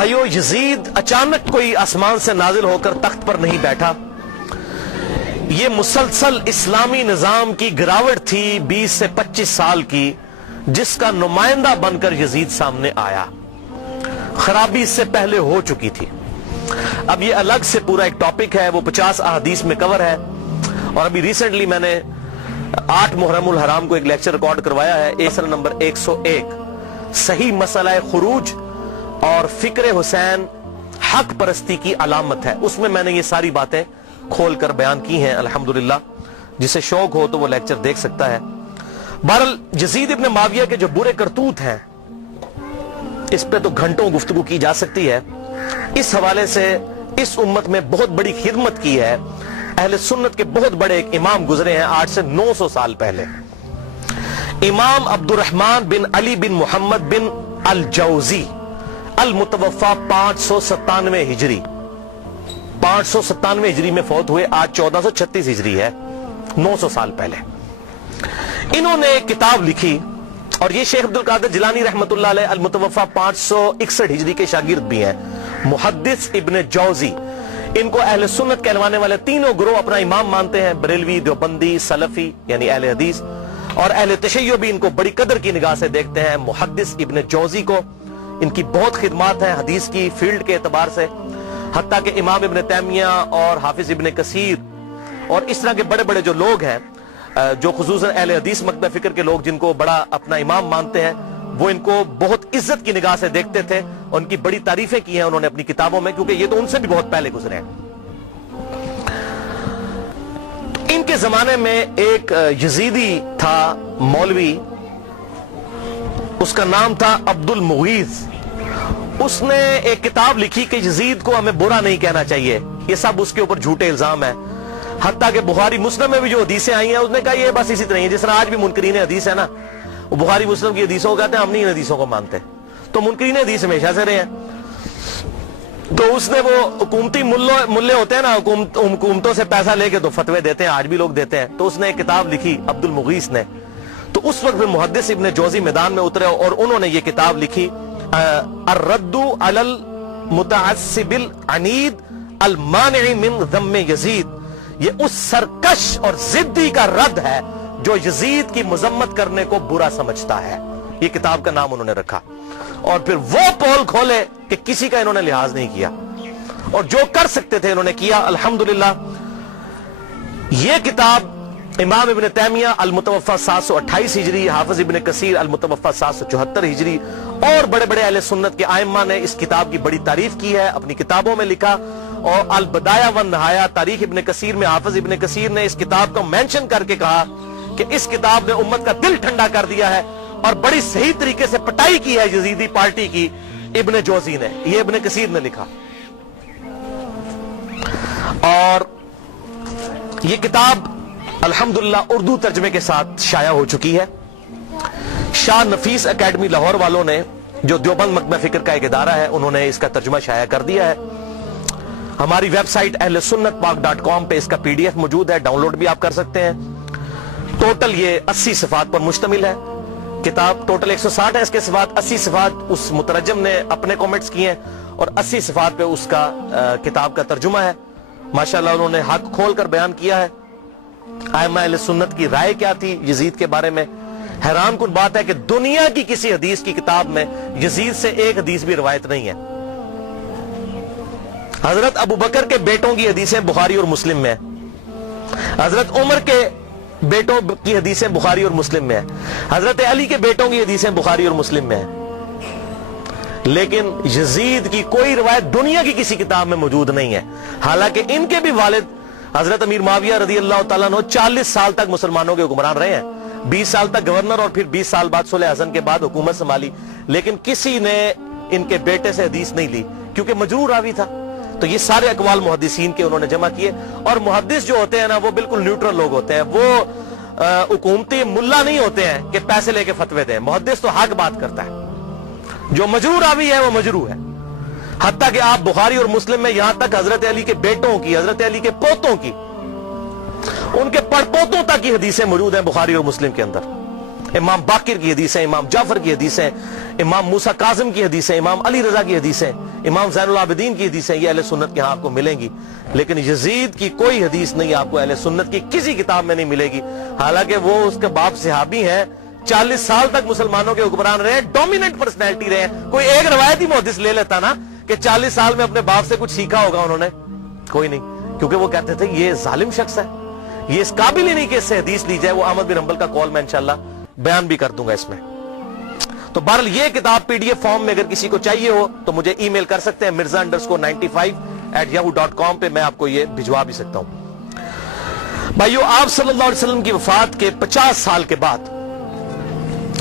بھائیو، یزید اچانک کوئی آسمان سے نازل ہو کر تخت پر نہیں بیٹھا. یہ مسلسل اسلامی نظام کی گراوٹ تھی 20 سے 25 سال کی، جس کا نمائندہ بن کر یزید سامنے آیا. خرابی اس سے پہلے ہو چکی تھی. اب یہ الگ سے پورا ایک ٹاپک ہے، وہ 50 احادیث میں کور ہے. اور ابھی ریسنٹلی میں نے 8 محرم الحرام کو ایک لیکچر ریکارڈ کروایا ہے، ایسر نمبر 101، صحیح مسئلہ خروج اور فکر حسین حق پرستی کی علامت ہے. اس میں میں نے یہ ساری باتیں کھول کر بیان کی ہیں الحمدللہ. جسے شوق ہو تو وہ لیکچر دیکھ سکتا ہے. بہرحال یزید ابن معاویہ کے جو برے کرتوت ہیں، اس پہ تو گھنٹوں گفتگو کی جا سکتی ہے. اس حوالے سے اس امت میں بہت بڑی خدمت کی ہے. اہل سنت کے بہت بڑے ایک امام گزرے ہیں آج سے 900 سال پہلے. امام عبد الرحمن بن علی بن محمد بن الجوزی، المتوفا 597 ہجری، 597 ہجری میں فوت ہوئے. آج 1436 ہجری ہے، 900 سال پہلے. انہوں نے ایک کتاب لکھی، اور یہ شیخ عبد القادر جیلانی رحمت اللہ علیہ المتوفا 561 ہجری کے شاگرد بھی ہیں، محدث ابن جوزی. ان کو اہل سنت کہلوانے والے تینوں گروہ اپنا امام مانتے ہیں، بریلوی، دیوبندی، سلفی یعنی اہل حدیث، اور اہل تشیع بھی ان کو بڑی قدر کی نگاہ سے دیکھتے ہیں. محدث ابن جوزی کو ان کی بہت خدمات ہیں حدیث کی فیلڈ کے اعتبار سے، حتیٰ کہ امام ابن تیمیہ اور حافظ ابن کثیر اور اس طرح کے بڑے بڑے جو لوگ ہیں، جو خصوصاً اہل حدیث مکتبہ فکر کے لوگ جن کو بڑا اپنا امام مانتے ہیں، وہ ان کو بہت عزت کی نگاہ سے دیکھتے تھے. ان کی بڑی تعریفیں کی ہیں انہوں نے اپنی کتابوں میں، کیونکہ یہ تو ان سے بھی بہت پہلے گزرے ہیں. ان کے زمانے میں ایک یزیدی تھا مولوی، اس کا نام تھا عبد المغیث. اس نے ایک کتاب لکھی کہ یزید کو ہمیں برا نہیں کہنا چاہیے، یہ سب اس کے اوپر جھوٹے الزام ہیں. حتیٰ کہ بخاری مسلم میں بھی جو حدیثیں آئی ہیں، اس نے کہا یہ بس اسی طرح ہے جس طرح آج بھی منکرین حدیث ہے نا، وہ بخاری مسلم کی حدیثوں کو کہتے ہیں ہم نہیں ان حدیثوں کو مانتے. تو منکرین حدیث ہمیشہ سے رہے ہیں. تو اس نے وہ حکومتی ملے ہوتے ہیں نا، حکومتوں سے پیسہ لے کے تو فتوے دیتے ہیں، آج بھی لوگ دیتے ہیں. تو اس نے ایک کتاب لکھی عبد المغیث نے. تو اس وقت میں محدث ابن جوزی میدان میں اترے اور انہوں نے یہ کتاب لکھی، الرد علی المتعصب العنید المانع من ذم یزید. یہ اس سرکش اور ضدی کا رد ہے جو یزید کی مذمت کرنے کو برا سمجھتا ہے. یہ کتاب کا نام انہوں نے رکھا. اور پھر وہ پول کھولے کہ کسی کا انہوں نے لحاظ نہیں کیا، اور جو کر سکتے تھے انہوں نے کیا. الحمدللہ یہ کتاب امام ابن تیمیہ المتوفا 728 ہجری، حافظ ابن کثیر المتوفا 774 ہجری اور بڑے بڑے اہل سنت کے ائمہ نے اس کتاب کی بڑی تعریف کی ہے، اپنی کتابوں میں لکھا. اور البدایہ والنہایہ تاریخ ابن کثیر میں حافظ ابن کثیر نے اس کتاب کو مینشن کر کے کہا کہ اس کتاب نے امت کا دل ٹھنڈا کر دیا ہے، اور بڑی صحیح طریقے سے پٹائی کی ہے یزیدی پارٹی کی ابن جوزی نے. یہ ابن کثیر نے لکھا. اور یہ کتاب الحمدللہ اردو ترجمے کے ساتھ شائع ہو چکی ہے. شاہ نفیس اکیڈمی لاہور والوں نے، جو دیوبند مکتبہ فکر کا ایک ادارہ ہے، انہوں نے اس کا ترجمہ شائع کر دیا ہے. ہماری ویب سائٹ ahlsunnatpak.com پہ اس کا PDF موجود ہے، ڈاؤن لوڈ بھی آپ کر سکتے ہیں. ٹوٹل یہ 80 صفحات پر مشتمل ہے کتاب. ٹوٹل 160 ہے اس کے صفحات. 80 صفحات اس مترجم نے اپنے کومنٹس کیے ہیں، اور 80 صفحات پہ اس کا کتاب کا ترجمہ ہے. ماشاءاللہ انہوں نے حق کھول کر بیان کیا ہے. ائمہ اہل سنت کی رائے کیا تھی یزید کے بارے میں. حیران کن بات ہے کہ دنیا کی کسی حدیث کی کتاب میں یزید سے ایک حدیث بھی روایت نہیں ہے. حضرت ابو بکر کے بیٹوں کی حدیثیں بخاری اور مسلم میں ہیں. حضرت عمر کے بیٹوں کی حدیثیں بخاری اور مسلم میں ہیں. حضرت علی کے بیٹوں کی حدیثیں بخاری اور مسلم میں ہیں. لیکن یزید کی کوئی روایت دنیا کی کسی کتاب میں موجود نہیں ہے. حالانکہ ان کے بھی والد حضرت امیر معاویہ رضی اللہ تعالیٰ عنہ 40 سال تک مسلمانوں کے حکمران رہے ہیں، 20 سال تک گورنر، اور پھر 20 سال بعد صلح حسن کے بعد حکومت سنبھالی. لیکن کسی نے ان کے بیٹے سے حدیث نہیں لی، کیونکہ مجروح راوی تھا. تو یہ سارے اقوال محدثین کے انہوں نے جمع کیے. اور محدث جو ہوتے ہیں نا، وہ بالکل نیوٹرل لوگ ہوتے ہیں. وہ حکومتی ملا نہیں ہوتے ہیں کہ پیسے لے کے فتوے دیں. محدث تو حق بات کرتا ہے. جو مجروح راوی ہے وہ مجروح ہے. حتیٰ کہ آپ بخاری اور مسلم میں یہاں تک حضرت علی کے بیٹوں کی، حضرت علی کے پوتوں کی، ان کے پڑپوتوں تک کی حدیثیں موجود ہیں بخاری اور مسلم کے اندر. امام باقر کی حدیثیں، امام جعفر کی حدیثیں، امام موسیٰ کاظم کی حدیثیں، امام علی رضا کی حدیثیں، امام زین العابدین کی حدیثیں، یہ اہل سنت کے ہاں آپ کو ملیں گی. لیکن یزید کی کوئی حدیث نہیں آپ کو اہل سنت کی کسی کتاب میں نہیں ملے گی. حالانکہ وہ اس کے باپ صحابی ہیں، 40 سال تک مسلمانوں کے حکمران رہے، ڈومیننٹ پرسنالٹی رہے. کوئی ایک روایتی محدث لے لیتا نا کہ 40 سال میں اپنے باپ سے کچھ سیکھا ہوگا انہوں نے، کوئی نہیں. کیونکہ وہ کہتے تھے یہ ظالم شخص ہے، یہ اس قابل ہی نہیں کہ اس سے حدیث لی جائے. وہ احمد بن حنبل کا قول میں انشاءاللہ بیان بھی کر دوں گا اس میں. تو بہرحال یہ کتاب پی ڈی ایف فارم میں اگر کسی کو چاہیے ہو تو مجھے ای میل کر سکتے ہیں mirza_95@yahoo.com پہ، میں آپ کو یہ بھجوا بھی سکتا ہوں. بھائیو، آپ صلی اللہ علیہ وسلم کی وفات کے 50 سال کے بعد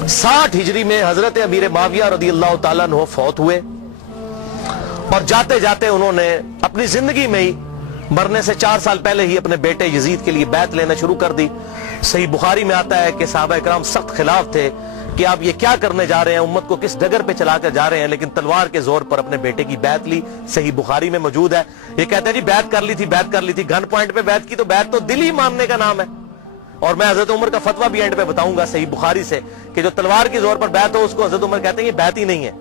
60 ہجری میں حضرت امیر معاویہ رضی اللہ تعالیٰ عنہ فوت ہوئے، اور جاتے جاتے انہوں نے اپنی زندگی میں ہی مرنے سے 4 سال پہلے ہی اپنے بیٹے یزید کے لیے بیعت لینا شروع کر دی. صحیح بخاری میں آتا ہے کہ صحابہ کرام سخت خلاف تھے کہ آپ یہ کیا کرنے جا رہے ہیں، امت کو کس ڈگر پہ چلا کر جا رہے ہیں، لیکن تلوار کے زور پر اپنے بیٹے کی بیعت لی. صحیح بخاری میں موجود ہے. یہ کہتے ہیں جی بیعت کر لی تھی، گن پوائنٹ پہ بیعت کی، تو بیعت تو دل ہی ماننے کا نام ہے. اور میں حضرت عمر کا فتویٰ بھی اینڈ پہ بتاؤں گا صحیح بخاری سے کہ جو تلوار کے زور پر بیعت ہو اس کو حضرت عمر کہتے ہیں یہ بیعت ہی نہیں ہے.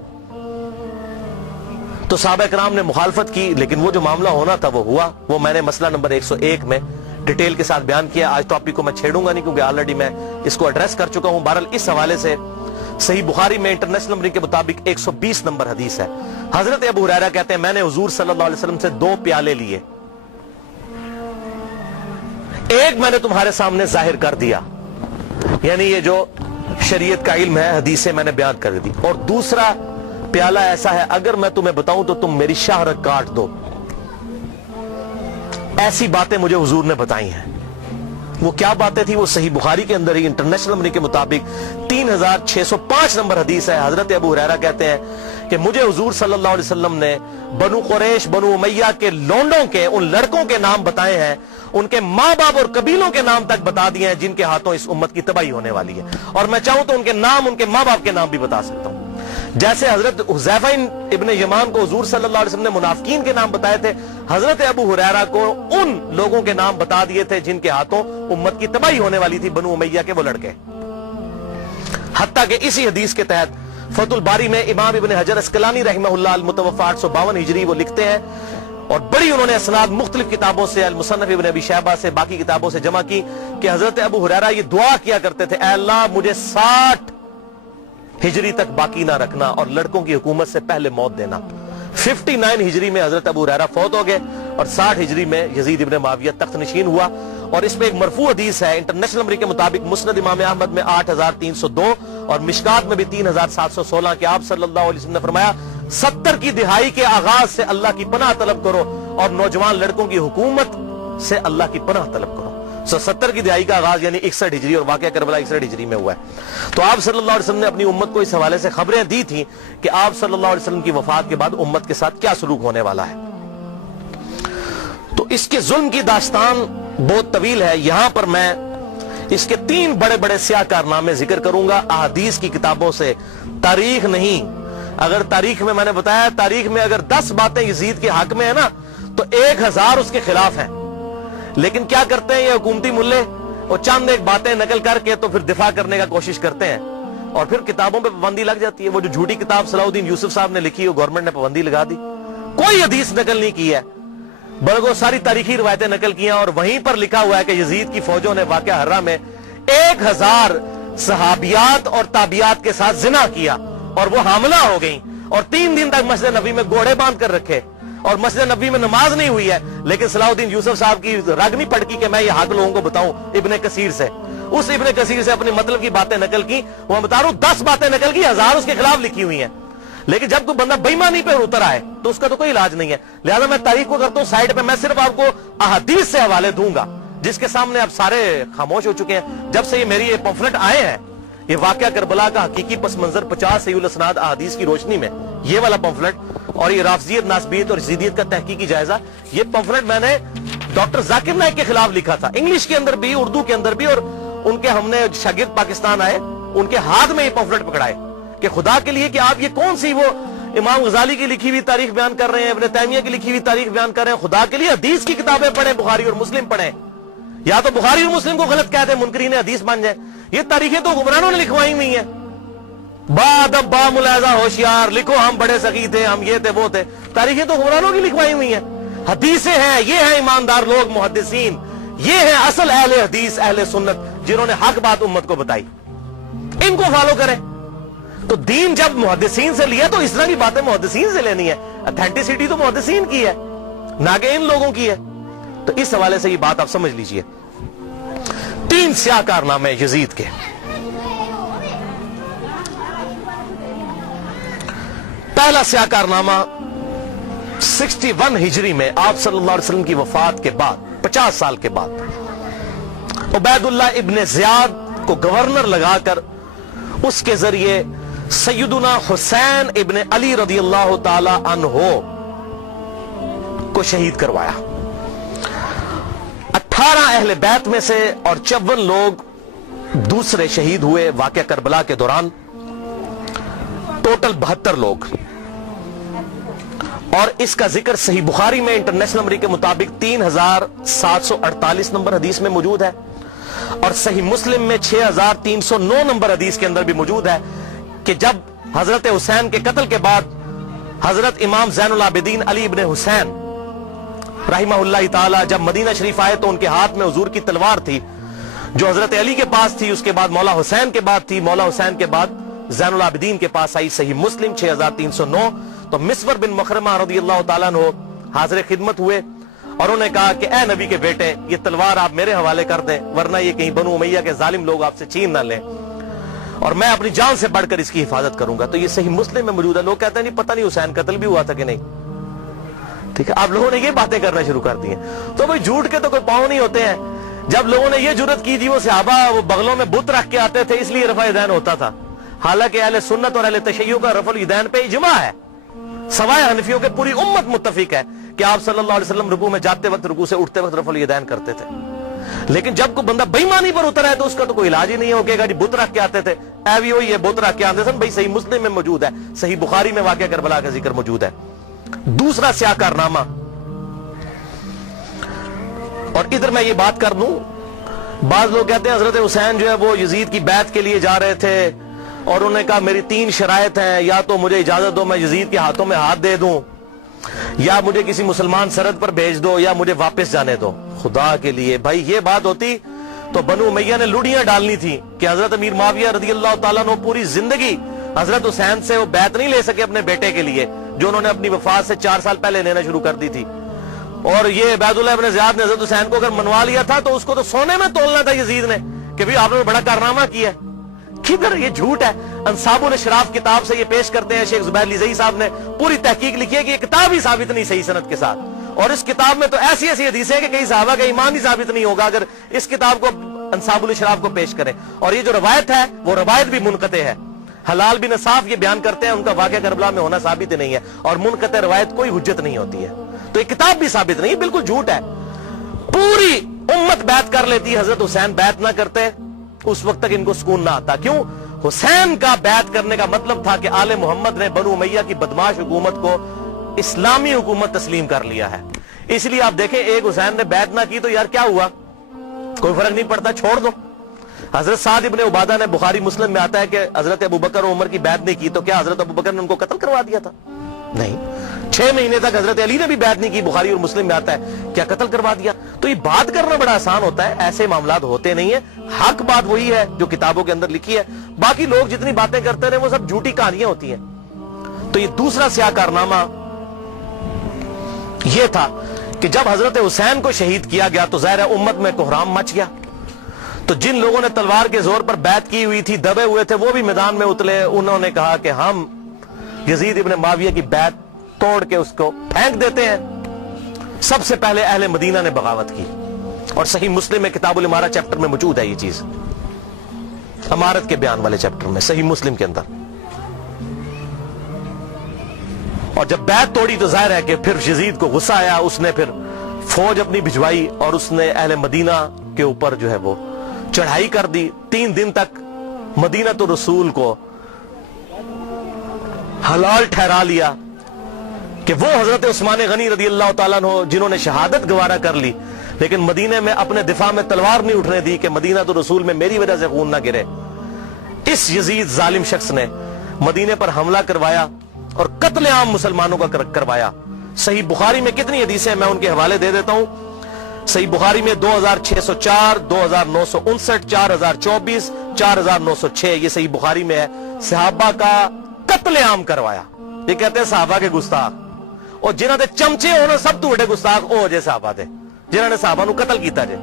تو صحابہ کرام نے مخالفت کی، لیکن وہ جو معاملہ ہونا تھا وہ ہوا. وہ میں نے مسئلہ نمبر 101 میں ڈیٹیل کے ساتھ بیان کیا. آج ٹاپک کو میں چھیڑوں گا نہیں کیونکہ آلریڈی میں اس کو ایڈریس کر چکا ہوں. بہرحال اس حوالے سے صحیح بخاری میں انٹرنیشنل نمبر کے مطابق 120 نمبر حدیث ہے. حضرت ابو ہریرہ کہتے ہیں میں نے حضور صلی اللہ علیہ وسلم سے 2 پیالے لیے، ایک میں نے تمہارے سامنے ظاہر کر دیا، یعنی یہ جو شریعت کا علم ہے، حدیثیں میں نے بیان کر دی، اور دوسرا پیالہ ایسا ہے اگر میں تمہیں بتاؤں تو تم میری شہرت کاٹ دو. ایسی باتیں مجھے حضور نے بتائی ہیں. وہ کیا باتیں تھی؟ وہ صحیح بخاری کے اندر ہی انٹرنیشنل نمبر کے مطابق 3605 نمبر حدیث ہے. حضرت ابو ہریرہ کہتے ہیں کہ مجھے حضور صلی اللہ علیہ وسلم نے بنو قریش، بنو امیہ کے لونڈوں کے ان لڑکوں کے نام بتائے ہیں، ان کے ماں باپ اور قبیلوں کے نام تک بتا دیے ہیں جن کے ہاتھوں اس امت کی تباہی ہونے والی ہے. اور میں چاہوں تو ان کے نام، ان کے ماں باپ کے نام بھی بتا سکتا ہوں. جیسے حضرت حذیفہ ابن یمان کو حضور صلی اللہ علیہ وسلم نے منافقین کے نام بتائے تھے، حضرت ابو ہریرہ کو ان لوگوں کے نام بتا دیے تھے جن کے ہاتھوں امت کی تباہی ہونے والی تھی، بنو امیہ کے وہ لڑکے. حتیٰ کہ اسی حدیث کے تحت فتح الباری میں امام ابن حجر اسقلانی رحمہ اللہ المتوفی 852 ہجری وہ لکھتے ہیں، اور بڑی انہوں نے اسناد مختلف کتابوں سے، المصنف ابن ابی شیبہ سے، باقی کتابوں سے جمع کی کہ حضرت ابو ہریرہ یہ دعا کیا کرتے تھے، اے اللہ مجھے 60 ہجری تک باقی نہ رکھنا اور لڑکوں کی حکومت سے پہلے موت دینا. 59 ہجری میں حضرت ابو ہریرہ فوت ہو گئے، اور 60 ہجری میں یزید ابن معاویہ تخت نشین ہوا. اور اس میں ایک مرفوع حدیث ہے انٹرنیشنل نمبر کے مطابق مسند امام احمد میں 8302 اور مشکات میں بھی 3716 کہ آپ صلی اللہ علیہ وسلم نے فرمایا 70 کی دہائی کے آغاز سے اللہ کی پناہ طلب کرو اور نوجوان لڑکوں کی حکومت سے اللہ کی پناہ طلب کرو. 70 کی دہائی کا آغاز یعنی 61 ہجری، اور واقعہ کربلا 61 ہجری میں ہوا ہے. تو آپ صلی اللہ علیہ وسلم نے اپنی امت کو اس حوالے سے خبریں دی تھیں کہ آپ صلی اللہ علیہ وسلم کی وفات کے بعد امت کے ساتھ کیا سلوک ہونے والا ہے. تو اس کے ظلم کی داستان بہت طویل ہے. یہاں پر میں اس کے 3 بڑے بڑے سیاہ کارنامے ذکر کروں گا احادیث کی کتابوں سے، تاریخ نہیں. اگر تاریخ میں نے بتایا تاریخ میں اگر 10 باتیں یزید کے حق میں ہیں نا تو 1000 اس کے خلاف ہیں. لیکن کیا کرتے ہیں یہ حکومتی ملے، اور چند ایک باتیں نقل کر کے تو پھر دفاع کرنے کا کوشش کرتے ہیں، اور پھر کتابوں پہ پابندی لگ جاتی ہے. وہ جو جھوٹی کتاب صلاح الدین یوسف صاحب نے لکھی، وہ گورنمنٹ نے پابندی لگا دی. کوئی حدیث نقل نہیں کی ہے، بلکہ ساری تاریخی روایتیں نقل کی ہیں، اور وہیں پر لکھا ہوا ہے کہ یزید کی فوجوں نے واقعہ ہرہ میں 1000 صحابیات اور تابعیات کے ساتھ زنا کیا، اور وہ حاملہ ہو گئیں، اور 3 دن تک مسجد نبی میں گھوڑے باندھ کر رکھے، اور مسجد نبی میں نماز نہیں ہوئی ہے. لیکن صلاح الدین یوسف صاحب کی رگ نہیں پڑکی کہ میں یہ حق لوگوں کو بتاؤں. ابن کثیر سے، اس ابن کثیر سے اپنی مطلب کی باتیں نقل کی. وہ بتا رہا ہوں 10 باتیں نقل کی، 1000 اس کے خلاف لکھی ہوئی ہیں. لیکن جب کوئی بندہ بے ایمانی پہ اتر آئے تو اس کا تو کوئی علاج نہیں ہے. لہذا میں تاریخ کو کرتا ہوں سائڈ پہ، میں صرف آپ کو احادیث سے حوالے دوں گا جس کے سامنے اب سارے خاموش ہو چکے ہیں. جب سے یہ میری یہ پمفلٹ آئے ہیں، یہ واقعہ کربلا کا حقیقی پس منظر 50 صحیح الاسناد احادیث کی روشنی میں، یہ والا پمفلٹ، اور یہ رافضیت، ناسبیت اور یزیدیت کا تحقیقی جائزہ، یہ پمفلٹ میں نے ڈاکٹر ذاکر نائک کے خلاف لکھا تھا، انگلش کے اندر بھی، اردو کے اندر بھی. اور ان کے ہم نے شاگرد پاکستان آئے، ان کے ہاتھ میں یہ پمفلٹ پکڑائے کہ خدا کے لیے کہ آپ یہ کون سی وہ امام غزالی کی لکھی ہوئی تاریخ بیان کر رہے ہیں، ابن تیمیہ کی لکھی ہوئی تاریخ بیان کر رہے ہیں. خدا کے لیے حدیث کی کتابیں پڑھیں، بخاری اور مسلم پڑھیں، یا تو بخاری اور مسلم کو غلط کہہ دیں، منکرین حدیث بن جائیں، یہ تاریخیں تو حکمرانوں نے لکھوائی ہوئی ہیں. بادب با ملاحظہ ہوشیار لکھو ہم بڑے سخی تھے, ہم یہ تھے وہ تھے. تاریخیں تو حکمرانوں کی لکھوائی ہوئی ہیں. حدیثیں ہیں, یہ ہیں ایماندار لوگ محدثین, یہ ہیں اصل اہل حدیث اہل سنت جنہوں نے حق بات امت کو بتائی. ان کو فالو کریں. تو دین جب محدثین سے لیا تو اس طرح کی باتیں محدثین سے لینی ہے. اتھینٹسٹی تو محدثین کی ہے نہ کہ ان لوگوں کی ہے. تو اس حوالے سے یہ بات آپ سمجھ لیجئے. 3 سیاہ کارنامے یزید کے. پہلا سیاہ کارنامہ 61 ہجری میں آپ صلی اللہ علیہ وسلم کی وفات کے بعد 50 سال کے بعد عبید اللہ ابن زیاد کو گورنر لگا کر اس کے ذریعے سیدنا حسین ابن علی رضی اللہ تعالی عنہ کو شہید کروایا. 18 اہل بیت میں سے اور 54 لوگ دوسرے شہید ہوئے واقعہ کربلا کے دوران. ٹوٹل 72 لوگ. اور اس کا ذکر صحیح بخاری میں انٹرنیشنل نمبر کے مطابق 3748 نمبر حدیث میں موجود ہے, اور صحیح مسلم میں 6309 نمبر حدیث کے اندر بھی موجود ہے کہ جب حضرت حسین کے قتل کے بعد حضرت امام زین العابدین علی ابن حسین رحمہ اللہ تعالی جب مدینہ شریف آئے تو ان کے ہاتھ میں حضور کی تلوار تھی جو حضرت علی کے پاس تھی, اس کے بعد مولا حسین کے بعد تھی, مولا حسین کے بعد زین العابدین کے پاس آئی. صحیح مسلم 6309. تو مسور بن مخرمہ رضی اللہ تعالیٰ عنہ حاضر خدمت ہوئے اور انہوں نے کہا کہ اے نبی کے بیٹے یہ تلوار آپ میرے حوالے کر دیں ورنہ یہ کہیں بنو امیہ کے ظالم لوگ آپ سے چھین نہ لیں, اور میں اپنی جان سے بڑھ کر اس کی حفاظت کروں گا. تو یہ صحیح مسلم میں موجود ہے. لوگ کہتے ہیں نہیں پتہ نہیں حسین قتل بھی ہوا تھا کہ نہیں. ٹھیک ہے, آپ لوگوں نے یہ باتیں کرنا شروع کر دی ہیں. تو بھئی جھوٹ کے تو کوئی پاؤں نہیں ہوتے ہیں. جب لوگوں نے یہ جرت کی تھی وہ صحابہ وہ بغلوں میں بت رکھ کے آتے تھے اس لیے رفع یدین ہوتا تھا. حالانکہ اہل سنت اور اہل تشیع کا رفع الیدین پہ اجماع ہے, سوائے حنفیوں کے پوری امت متفق ہے کہ آپ صلی اللہ علیہ وسلم رکوع میں جاتے وقت رکوع سے اٹھتے وقت رفع الیدین کرتے تھے. لیکن جب کوئی بندہ بے ایمانی پر اترا ہے تو اس کا تو کوئی علاج ہی نہیں ہو کہ جی بت رکھ کے آتے تھے. اے بھی وہی ہے بت رکھ کے آتے تھے. بھائی صحیح مسلم میں موجود ہے, صحیح بخاری میں واقعہ کربلا کا ذکر موجود ہے. دوسرا سیاہ کارنامہ, اور ادھر میں یہ بات کر دوں, بعض لوگ کہتے ہیں حضرت حسین جو ہے وہ یزید کی بیعت کے لیے جا رہے تھے اور انہوں نے کہا میری 3 شرائط ہیں, یا تو مجھے اجازت دو میں یزید کے ہاتھوں میں ہاتھ دے دوں, یا مجھے کسی مسلمان سرحد پر بھیج دو, یا مجھے واپس جانے دو. خدا کے لیے بھائی یہ بات ہوتی تو بنو امیہ نے لڑیاں ڈالنی تھی کہ حضرت امیر معاویہ رضی اللہ تعالیٰ عنہ پوری زندگی حضرت حسین سے وہ بیعت نہیں لے سکے اپنے بیٹے کے لیے جو انہوں نے اپنی وفات سے 4 سال پہلے لینا شروع کر دی تھی. اور یہ عبید اللہ ابن زیاد نے حضرت حسین کو اگر منوا لیا تھا تو اس کو تو سونے میں تولنا تھا یزید نے کہ بھی آپ نے بڑا کارنامہ کیا. کدھر یہ جھوٹ ہے. انصاب الاشراف کتاب سے یہ پیش کرتے ہیں, شیخ زبیر لیزئی صاحب نے پوری تحقیق لکھی ہے کہ یہ کتاب ہی ثابت نہیں صحیح سند کے ساتھ, اور اس کتاب میں تو ایسی ایسی حدیثیں ہیں کہ کئی صحابہ کا ایمان ہی ثابت نہیں ہوگا اگر اس کتاب کو انصاب الاشراف کو پیش کریں. اور یہ جو روایت ہے وہ روایت بھی منقطع ہے. حلال بن صاف یہ بیان کرتے ہیں ان کا واقعہ کربلا میں ہونا ثابت نہیں ہے, اور منقطع روایت کوئی حجت نہیں ہوتی ہے. تو یہ کتاب بھی ثابت نہیں, بالکل جھوٹ ہے. پوری امت بیعت کر لیتی, حضرت حسین بیعت نہ کرتے اس وقت تک ان کو سکون نہ آتا. کیوں؟ حسین کا بیعت کرنے کا مطلب تھا کہ آل محمد نے بنو امیہ کی بدماش حکومت کو اسلامی حکومت تسلیم کر لیا ہے. اس لیے آپ دیکھیں ایک حسین نے بیعت نہ کی تو یار کیا ہوا, کوئی فرق نہیں پڑتا, چھوڑ دو. حضرت سعد ابن عبادہ نے بخاری مسلم میں آتا ہے کہ حضرت ابوبکر و عمر کی بیعت نہیں کی تو کیا حضرت ابوبکر نے ان کو قتل کروا دیا تھا؟ نہیں. 6 مہینے تک حضرت علی نے بھی بیعت نہیں کی, بخاری اور مسلم میں آتا ہے, کیا قتل کروا دیا؟ تو یہ بات کرنا بڑا آسان ہوتا ہے, ایسے معاملات ہوتے نہیں ہیں. حق بات وہی ہے جو کتابوں کے اندر لکھی ہے, باقی لوگ جتنی باتیں کرتے رہے وہ سب جھوٹی کہانیاں ہوتی ہیں. تو یہ دوسرا سیاہ کارنامہ یہ تھا کہ جب حضرت حسین کو شہید کیا گیا تو ظاہر ہے امت میں کوہرام مچ گیا. تو جن لوگوں نے تلوار کے زور پر بیعت کی ہوئی تھی, دبے ہوئے تھے, وہ بھی میدان میں اترے. انہوں نے کہا کہ ہم یزید ابن معاویہ کی بیعت توڑ کے اس کو پھینک دیتے ہیں. سب سے پہلے اہل مدینہ نے بغاوت کی, اور صحیح مسلم میں کتاب الامارہ چیپٹر میں موجود ہے یہ چیز, امارت کے بیان والے چیپٹر میں صحیح مسلم کے اندر. اور جب بیعت توڑی تو ظاہر ہے کہ پھر یزید کو غصہ آیا, اس نے پھر فوج اپنی بھجوائی اور اس نے اہل مدینہ کے اوپر جو ہے وہ چڑھائی کر دی. 3 دن تک مدینہ تو رسول کو حلال ٹھہرا لیا کہ وہ حضرت عثمان غنی رضی اللہ تعالیٰ عنہ جنہوں نے شہادت گوارا کر لی, لیکن مدینے میں اپنے دفاع میں تلوار نہیں اٹھنے دی کہ مدینہ تو رسول میں میری وجہ سے خون نہ گرے. اس یزید ظالم شخص نے مدینے پر حملہ کروایا اور قتل عام مسلمانوں کا کروایا. صحیح بخاری میں کتنی حدیثیں میں ان کے حوالے دے دیتا ہوں. صحیح بخاری میں 2604, 2959, 4024, 4906 یہ صحیح بخاری میں ہے. صحابہ کا قتل عام کروایا. یہ کہتے ہیں صحابہ کے گستاخ, اور جنہاں دے چمچے ہونا سب تو بڑے گستاخ او جے صحابہ دے جنہاں نے صحابہ نو قتل کیتا جے.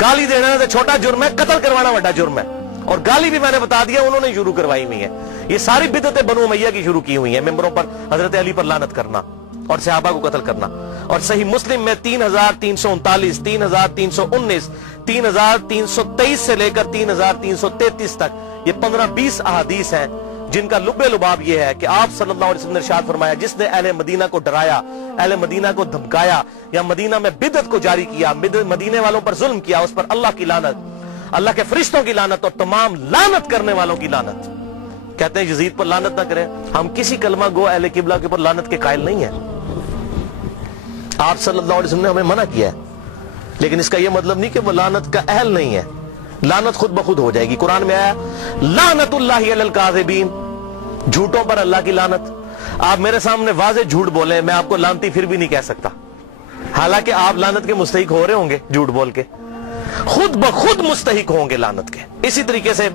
گالی دینا تے چھوٹا جرم ہے, قتل کروانا بڑا جرم ہے. اور گالی بھی میں نے بتا دیا انہوں نے شروع کروائی ہوئی ہے. یہ ساری بدعتیں بنو امیہ کی شروع کی ہوئی ہیں, ممبروں پر حضرت علی پر لعنت کرنا اور صحابہ کو قتل کرنا. اور صحیح مسلم میں 3339, 3319, 3323 سے لے کر 3333 تک یہ 15-20 احادیث ہیں جن کا لب لباب یہ ہے کہ آپ صلی اللہ علیہ وسلم نے ارشاد فرمایا, جس نے اہل مدینہ کو ڈرایا, اہل مدینہ کو دھمکایا یا مدینہ میں بدعت کو جاری کیا, مدینے والوں پر ظلم کیا, اس پر اللہ کی لعنت, اللہ کے فرشتوں کی لعنت اور تمام لعنت کرنے والوں کی لعنت. کہتے ہیں یزید پر لعنت نہ کریں. ہم کسی کلمہ گو اہل قبلہ کے اوپر لعنت کے قائل نہیں ہیں. آپ صلی اللہ علیہ وسلم نے ہمیں منع کیا ہے, لیکن اس کا یہ مطلب نہیں کہ وہ لعنت کا اہل نہیں ہے. لعنت خود بخود ہو جائے گی. قرآن میں آیا لعنت اللہ علی الکاذبین, جھوٹوں پر اللہ کی لعنت. آپ میرے سامنے واضح جھوٹ بولیں, میں آپ کو لعنتی پھر بھی نہیں کہہ سکتا, حالانکہ آپ لعنت کے مستحق ہو رہے ہوں گے. جھوٹ بول کے خود بخود مستحق ہوں گے لعنت کے. اسی طریقے سے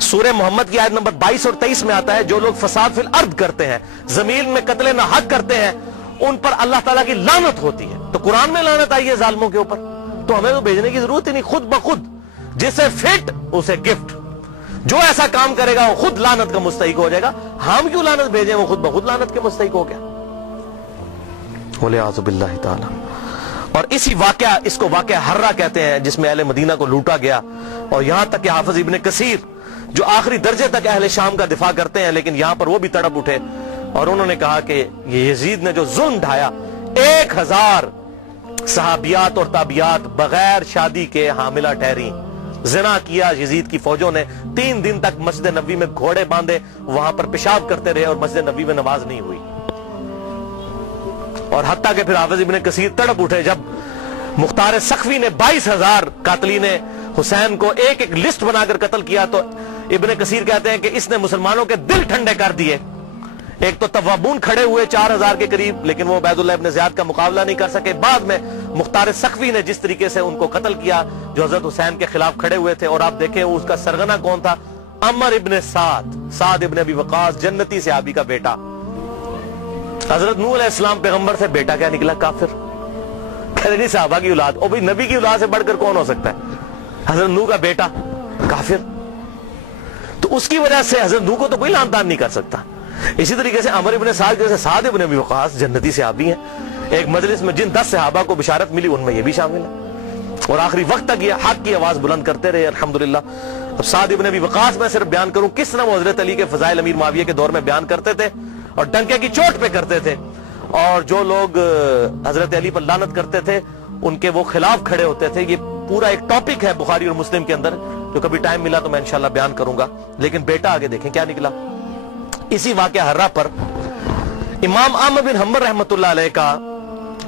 سورہ محمد کی آیت نمبر 22 اور 23 میں آتا ہے, جو لوگ فساد فی الارض کرتے ہیں, زمین میں قتل نہ حق کرتے ہیں, ان پر اللہ تعالیٰ کی لعنت ہوتی ہے. تو قرآن میں لعنت آئی ہے ظالموں کے اوپر, تو ہمیں تو بھیجنے کی ضرورت ہی نہیں. خود بخود جسے فٹ اسے گفٹ, جو ایسا کام کرے گا وہ خود لعنت کا مستحق ہو جائے گا. ہم کیوں لعنت بھیجیں, وہ خود بخود لعنت کے مستحق ہو گیا. وَلِعَاذُ بِاللَّهِ تعالی. اور اسی واقعہ, اس کو واقعہ حرہ کہتے ہیں, جس میں اہل مدینہ کو لوٹا گیا. اور یہاں تک کہ حافظ ابن کثیر جو آخری درجے تک اہل شام کا دفاع کرتے ہیں, لیکن یہاں پر وہ بھی تڑپ اٹھے اور انہوں نے کہا کہ یہ یزید نے جو ظلم ڈھایا, 1000 صحابیات اور تابعیات بغیر شادی کے حاملہ ٹھہری, زنا کیا یزید کی فوجوں نے. 3 دن تک مسجد نبوی میں گھوڑے باندھے وہاں پر پیشاب کرتے رہے اور مسجد نبوی میں نماز نہیں ہوئی. اور حتیٰ کہ پھر حافظ ابن کثیر تڑپ اٹھے جب مختار سقفی نے 22,000 قاتلین حسین کو ایک ایک لسٹ بنا کر قتل کیا, تو ابن کثیر کہتے ہیں کہ اس نے مسلمانوں کے دل ٹھنڈے کر دیے. ایک تو توابون کھڑے ہوئے 4000 کے قریب, لیکن وہ عبید اللہ ابن زیاد کا مقابلہ نہیں کر سکے. بعد میں مختار سقفی نے جس طریقے سے ان کو قتل کیا جو حضرت حسین کے خلاف کھڑے ہوئے تھے, اور آپ دیکھیں اس کا سرغنہ کون تھا, عمر ابن سعد ابن ابی وقاص, جنتی صحابی کا بیٹا. حضرت نوح علیہ السلام پیغمبر سے بیٹا کیا نکلا, کافر. کہتے نہیں صحابہ کی اولاد, او بھئی نبی کی اولاد سے بڑھ کر کون ہو سکتا ہے, حضرت نوح کا بیٹا کافر. تو اس کی وجہ سے حضرت نوح کو تو کوئی لعن طعن نہیں کر سکتا. اسی طریقے سے عمر ابن سعد جیسے سعد ابن ابی وقاص جنتی صحابی ہیں. ایک مجلس میں جن 10 صحابہ کو بشارت ملی ان میں یہ بھی شامل ہے, اور آخری وقت تک یہ حق کی آواز بلند کرتے رہے الحمدللہ. اب سعد ابن ابی وقاص میں صرف بیان کروں کس طرح وہ حضرت علی کے فضائل امیر معاویہ کے دور میں بیان کرتے تھے اور ڈنکے کی چوٹ پہ کرتے تھے, اور جو لوگ حضرت علی پر لعنت کرتے تھے ان کے وہ خلاف کھڑے ہوتے تھے. یہ پورا ایک ٹاپک ہے بخاری اور مسلم کے اندر, جو کبھی ٹائم ملا تو میں انشاءاللہ بیان کروں گا. لیکن بیٹا آگے دیکھیں کیا نکلا. اسی واقعہ حرہ پر امام احمد بن حنبل رحمۃ اللہ علیہ کا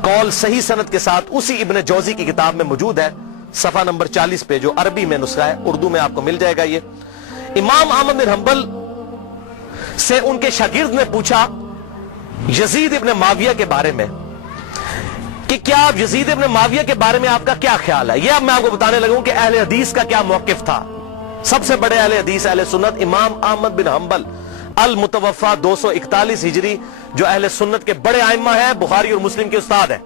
قول صحیح سند کے ساتھ اسی ابن جوزی کی کتاب میں موجود ہے, صفحہ نمبر 40 پہ, جو عربی میں نسخہ ہے, اردو میں آپ کو مل جائے گا. یہ امام احمد بن حنبل سے ان کے شاگرد نے پوچھا یزید ابن معاویہ کے بارے میں کہ کیا یزید ابن معاویہ کے بارے میں آپ کا کیا خیال ہے. یہ اب میں آپ کو بتانے لگوں کہ اہل حدیث کا کیا موقف تھا. سب سے بڑے اہل حدیث اہل سنت امام احمد بن حنبل المتوفا 241 ہجری, جو اہل سنت کے بڑے ائمہ ہیں, بخاری اور مسلم کے استاد ہیں.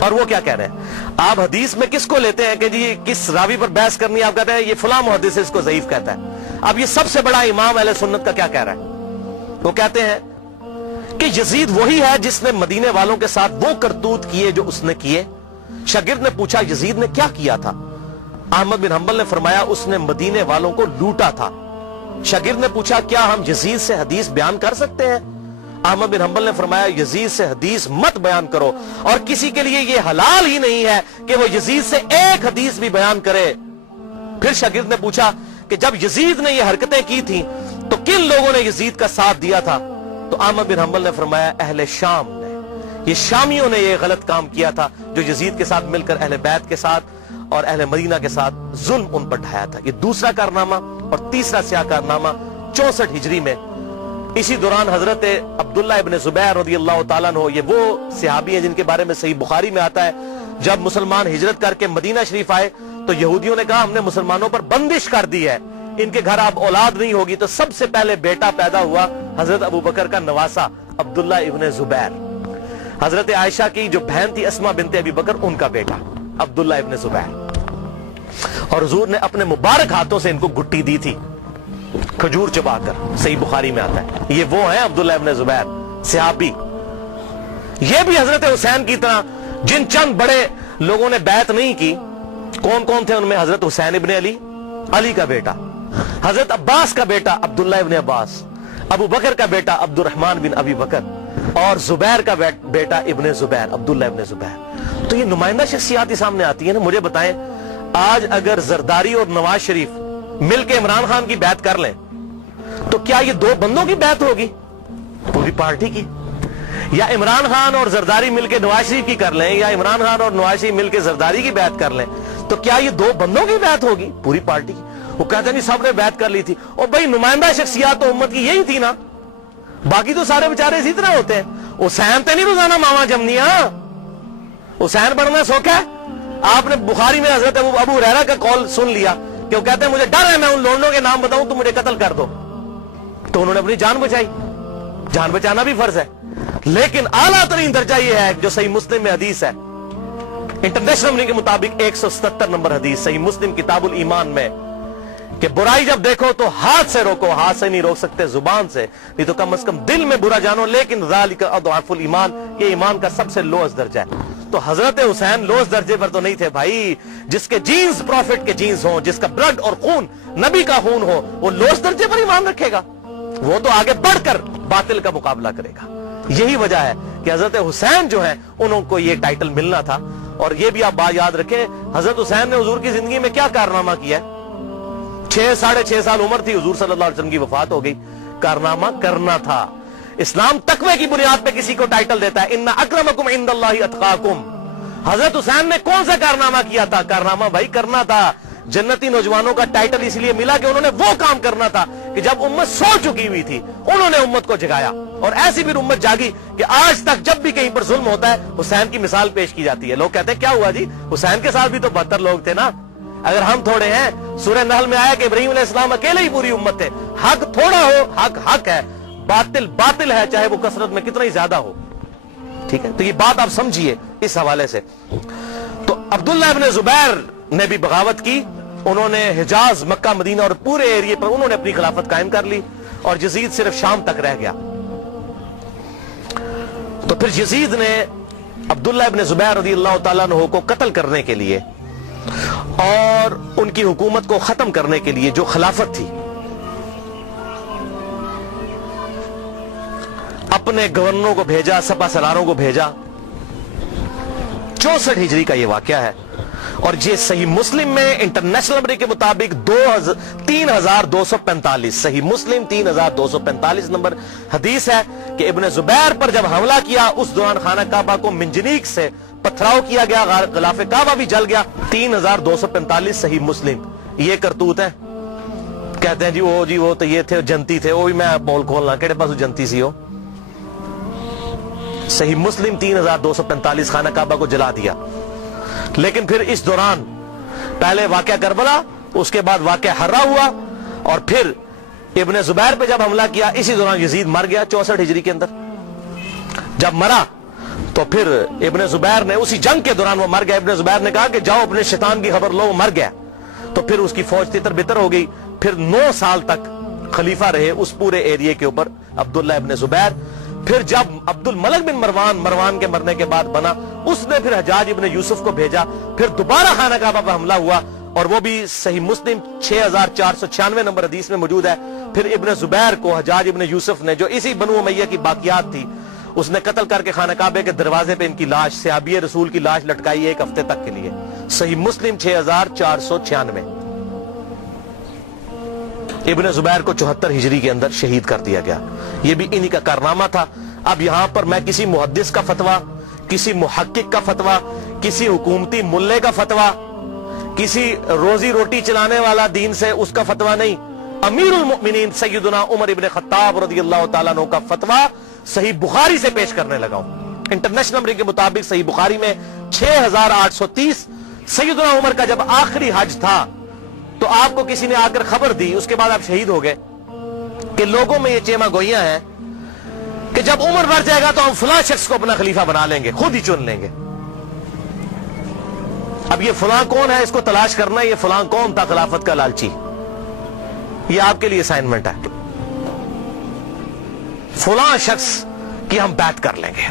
اور وہ کیا کہہ رہے ہیں, آپ حدیث میں کس کو لیتے ہیں کہ جی کس راوی پر بحث کرنی ہے, آپ کہتے ہیں یہ فلاں محدث اس کو ضعیف کہتا ہے. اب یہ سب سے بڑا امام اہل سنت کا کیا کہہ رہا ہے, وہ کہتے ہیں کہ یزید وہی ہے جس نے مدینے والوں کے ساتھ وہ کرتوت کیے جو اس نے کیے. شاگرد نے پوچھا یزید نے کیا کیا تھا. احمد بن حنبل نے فرمایا اس نے مدینے والوں کو لوٹا تھا. شاگرد نے پوچھا کیا ہم یزید سے حدیث بیان کر سکتے ہیں. احمد بن حنبل نے فرمایا یزید سے حدیث مت بیان کرو, اور کسی کے لیے یہ حلال ہی نہیں ہے کہ وہ یزید سے ایک حدیث بھی بیان کرے. پھر شاگرد نے پوچھا کہ جب یزید نے یہ حرکتیں کی تھیں تو کن لوگوں نے یزید کا ساتھ دیا تھا. تو احمد بن حنبل نے فرمایا اہل شام نے. یہ شامیوں نے یہ غلط کام کیا تھا جو یزید کے ساتھ مل کر اہل بیت کے ساتھ اور اہل مدینہ کے ساتھ ظلم ان پر ڈھایا تھا. یہ دوسرا کارنامہ. اور تیسرا سیاہ کارنامہ 64 ہجری میں اسی دوران حضرت عبداللہ ابن زبیر رضی اللہ تعالیٰ عنہ، یہ وہ صحابی ہیں جن کے بارے میں صحیح بخاری میں آتا ہے جب مسلمان ہجرت کر کے مدینہ شریف آئے تو یہودیوں نے کہا ہم نے مسلمانوں پر بندش کر دی ہے، ان کے گھر اب اولاد نہیں ہوگی. تو سب سے پہلے بیٹا پیدا ہوا حضرت ابو بکر کا نواسا عبداللہ ابن زبیر. حضرت عائشہ کی جو بہن تھی اسما بنت ابی بکر، ان کا بیٹا عبداللہ ابن زبیر. اور حضور نے اپنے مبارک ہاتھوں سے ان کو گٹی دی تھی کھجور چبا کر، صحیح بخاری میں آتا ہے. یہ وہ ہیں عبداللہ ابن زبیر صحابی. یہ بھی حضرت حسین کی طرح جن چند بڑے لوگوں نے بیعت نہیں کی. کون کون تھے ان میں؟ حضرت حسین ابن علی کا بیٹا، حضرت عباس کا بیٹا عبداللہ ابن عباس، ابو بکر کا بیٹا عبد الرحمن بن ابی بکر، اور زبیر کا بیٹا ابن زبیر عبداللہ ابن زبیر. تو یہ نمائندہ شخصیات ہی سامنے آتی ہیں نا. مجھے بتائیں آج اگر زرداری اور نواز شریف مل کے عمران خان کی بیعت کر لیں تو کیا یہ دو بندوں کی بیعت ہوگی؟ پوری پارٹی کی. یا عمران خان اور زرداری مل کے نواز شریف کی کر لیں، یا عمران خان اور نواز شریف مل کے زرداری کی بیعت کر لیں تو کیا یہ دو بندوں کی بیعت ہوگی؟ پوری پارٹی کی. وہ کہتے ہیں سب نے بیعت کر لی تھی. اور بھائی نمائندہ شخصیات تو امت کی یہی تھی نا، باقی تو سارے بیچارے اسی طرح ہوتے ہیں. حسین تے نہیں روزانہ ماما جمنیاں. حسین بننا سوکھ ہے. آپ نے بخاری میں حضرت ابو ہریرہ کا قول سن لیا کہ وہ کہتے ہیں مجھے ڈر ہے میں ان لوگوں کے نام بتاؤں تو مجھے قتل کر دو. تو انہوں نے اپنی جان بچائی. جان بچانا بھی فرض ہے، لیکن اعلیٰ ترین درجہ یہ ہے جو صحیح مسلم میں حدیث ہے، انٹرنیشنل نمبر کے مطابق 177 نمبر حدیث صحیح مسلم کتاب الایمان میں، کہ برائی جب دیکھو تو ہاتھ سے روکو. ہاتھ سے نہیں روک سکتے، زبان سے، نہیں تو کم از کم دل میں برا جانو. لیکن ذالک اضعف الایمان، یہ ایمان کا سب سے لوئسٹ درجہ ہے. تو حضرت حسین لوئسٹ درجے پر تو نہیں تھے بھائی. جس کے جینز پروفٹ کے جینز ہوں، جس کا بلڈ اور خون نبی کا خون ہو، وہ لوئسٹ درجے پر ایمان رکھے گا؟ وہ تو آگے بڑھ کر باطل کا مقابلہ کرے گا. یہی وجہ ہے کہ حضرت حسین جو ہیں انہوں کو یہ ٹائٹل ملنا تھا. اور یہ بھی آپ بات یاد رکھیں، حضرت حسین نے حضور کی زندگی میں کیا کارنامہ کیا ہے؟ 6.5 سال عمر تھی، حضور صلی اللہ علیہ وسلم کی وفات ہو گئی. کارنامہ کرنا تھا. اسلام تقوی کی بنیاد پہ کسی کو ٹائٹل دیتا ہے، ان اکرمکم عند اللہ اتقاکم. حضرت حسین نے کون سا کارنامہ کیا تھا؟ کارنامہ بھائی کرنا تھا. جنتی نوجوانوں کا ٹائٹل اس لیے ملا کہ انہوں نے وہ کام کرنا تھا کہ جب امت سو چکی ہوئی تھی انہوں نے امت کو جگایا. اور ایسی بھی امت جاگی کہ آج تک جب بھی کہیں پر ظلم ہوتا ہے حسین کی مثال پیش کی جاتی ہے. لوگ کہتے ہیں کیا ہوا جی، حسین کے ساتھ بھی تو 72 لوگ تھے نا. اگر ہم تھوڑے ہیں، سورہ نحل میں آیا کہ ابراہیم علیہ السلام اکیلے ہی پوری امت تھے. حق تھوڑا ہو، حق حق ہے، باطل باطل ہے، چاہے وہ کثرت میں کتنا ہی زیادہ ہو. ٹھیک ہے، تو یہ بات آپ سمجھیے اس حوالے سے. تو عبداللہ ابن زبیر نے بھی بغاوت کی. انہوں نے حجاز، مکہ، مدینہ اور پورے ایریے پر انہوں نے اپنی خلافت قائم کر لی اور یزید صرف شام تک رہ گیا. تو پھر یزید نے عبداللہ ابن زبیر رضی اللہ تعالیٰ عنہ کو قتل کرنے کے لیے اور ان کی حکومت کو ختم کرنے کے لیے جو خلافت تھی، اپنے گورنروں کو بھیجا، سپہ سالاروں کو بھیجا. 64 ہجری کا یہ واقعہ ہے. اور یہ صحیح مسلم میں انٹرنیشنل نمبر کے مطابق 3245 صحیح مسلم 3245 نمبر حدیث ہے کہ ابن زبیر پر جب حملہ کیا اس دوران خانہ کعبہ کو منجنیق سے پتھراؤ کیا گیا، غلاف کعبہ بھی جل گیا. 3245 صحیح مسلم. یہ کرتوت ہے. کہتے ہیں جی وہ تو یہ تھے جنتی تھے. وہ بھی میں پول کھولنا کہڑے پاس جنتی سی ہو. صحیح مسلم 3245 خانہ کعبہ کو جلا دیا. لیکن پھر اس دوران پہلے واقعہ کربلا، اس کے بعد واقعہ حرہ ہوا، اور پھر ابن زبیر پہ جب حملہ کیا اسی دوران یزید مر گیا 64 ہجری کے اندر. جب مرا تو پھر ابن زبیر نے اسی جنگ کے دوران وہ مر گیا. ابن زبیر نے کہا کہ جاؤ اپنے شیطان کی خبر لو، وہ مر گیا. تو پھر اس کی فوج تتر بتر ہو گئی. پھر 9 سال تک خلیفہ رہے اس پورے ایریے کے اوپر عبداللہ ابن زبیر. پھر جب عبد الملک بن مروان کے مرنے کے بعد بنا، اس نے پھر حجاج ابن یوسف کو بھیجا. پھر دوبارہ خانہ کعبہ پر حملہ ہوا، اور وہ بھی صحیح مسلم 6496 نمبر حدیث میں موجود ہے. پھر ابن زبیر کو حجاج ابن یوسف نے، جو اسی بنو امیہ کی باقیات تھی، اس نے قتل کر کے خانہ کعبے کے دروازے پہ ان کی لاش، صحابی رسول کی لاش لٹکائی 1 ہفتے تک کے لیے. صحیح مسلم 6496. ابن زبیر کو 74 ہجری کے اندر شہید کر دیا گیا. یہ بھی انہی کا کارنامہ تھا. اب یہاں پر میں کسی محدث کا فتویٰ کسی محقق کا فتویٰ، کسی حکومتی ملے کا فتویٰ، کسی روزی روٹی چلانے والا دین سے اس کا فتویٰ نہیں، امیر المؤمنین سیدنا عمر ابن خطاب رضی اللہ تعالیٰ عنہ کا فتویٰ صحیح بخاری سے پیش کرنے لگا ہوں۔ انٹرنیشنل نمبر کے مطابق صحیح بخاری میں 6830، سیدنا عمر کا جب آخری حج تھا تو آپ کو کسی نے آ کر خبر دی، اس کے بعد آپ شہید ہو گئے، کہ لوگوں میں یہ چیما گوئیاں ہیں کہ جب عمر مر جائے گا تو ہم فلاں شخص کو اپنا خلیفہ بنا لیں گے، خود ہی چن لیں گے۔ اب یہ فلاں کون ہے، اس کو تلاش کرنا ہے، یہ فلاں کون تھا خلافت کا لالچی۔ یہ آپ کے لیے اسائنمنٹ ہے، فلاں شخص کی ہم بیعت کر لیں گے۔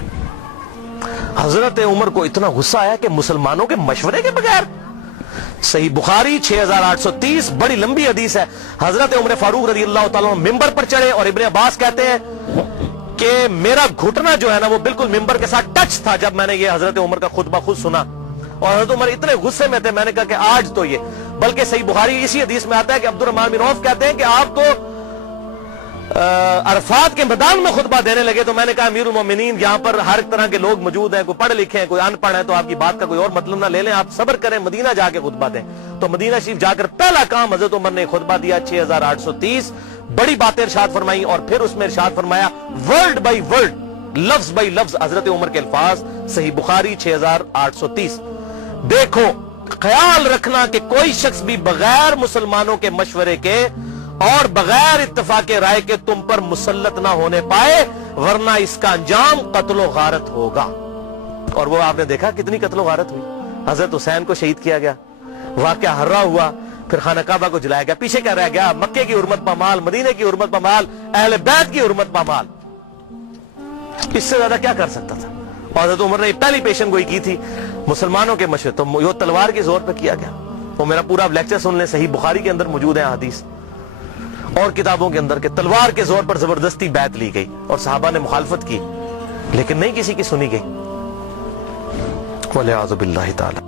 حضرت عمر کو اتنا غصہ آیا کہ مسلمانوں کے مشورے کے بغیر، صحیح بخاری 6830، بڑی لمبی حدیث ہے، حضرت عمر فاروق رضی اللہ تعالیٰ عنہ ممبر پر چڑھے اور ابن عباس کہتے ہیں کہ میرا گھٹنا جو ہے نا وہ بالکل ممبر کے ساتھ ٹچ تھا جب میں نے یہ حضرت عمر کا خطبہ خود سنا، اور حضرت عمر اتنے غصے میں تھے، میں نے کہا کہ آج تو یہ، بلکہ صحیح بخاری اسی حدیث میں آتا ہے کہ عبد الرحمن بن عوف کہتے ہیں کہ آپ تو عرفات کے میدان میں خطبہ دینے لگے، تو میں نے کہا امیر المومنین یہاں پر ہر طرح کے لوگ موجود ہیں، کوئی پڑھے لکھے ہیں، کوئی ان پڑھ ہے، تو آپ کی بات کا کوئی اور مطلب نہ لے لیں، آپ صبر کریں، مدینہ جا کے خطبہ دیں۔ تو مدینہ شریف جا کر پہلا کام حضرت عمر نے خطبہ دیا 6830، بڑی باتیں ارشاد فرمائی، اور پھر اس میں ارشاد فرمایا ورڈ بائی ورڈ، لفظ بائی لفظ حضرت عمر کے الفاظ، صحیح بخاری 6830۔ دیکھو، خیال رکھنا کہ کوئی شخص بھی بغیر مسلمانوں کے مشورے کے اور بغیر اتفاق رائے کے تم پر مسلط نہ ہونے پائے، ورنہ اس کا انجام قتل و غارت ہوگا۔ اور وہ آپ نے دیکھا کتنی قتل و غارت ہوئی، حضرت حسین کو شہید کیا گیا، واقعہ ہررا ہوا، پھر خانہ کعبہ کو جلایا گیا، پیچھے کیا رہ گیا، مکے کی حرمت پامال، مدینے کی حرمت پامال، اہل بیت کی حرمت پامال، اس سے زیادہ کیا کر سکتا تھا۔ اور حضرت عمر نے پہلی پیشن گوئی کی تھی مسلمانوں کے مشورے، تو یہ تلوار کے زور پہ کیا گیا۔ وہ میرا پورا لیکچر سن لیں، صحیح بخاری کے اندر موجود ہے حدیث اور کتابوں کے اندر، کہ تلوار کے زور پر زبردستی بیعت لی گئی اور صحابہ نے مخالفت کی، لیکن نہیں کسی کی سنی گئی، والعیاذ باللہ تعالی۔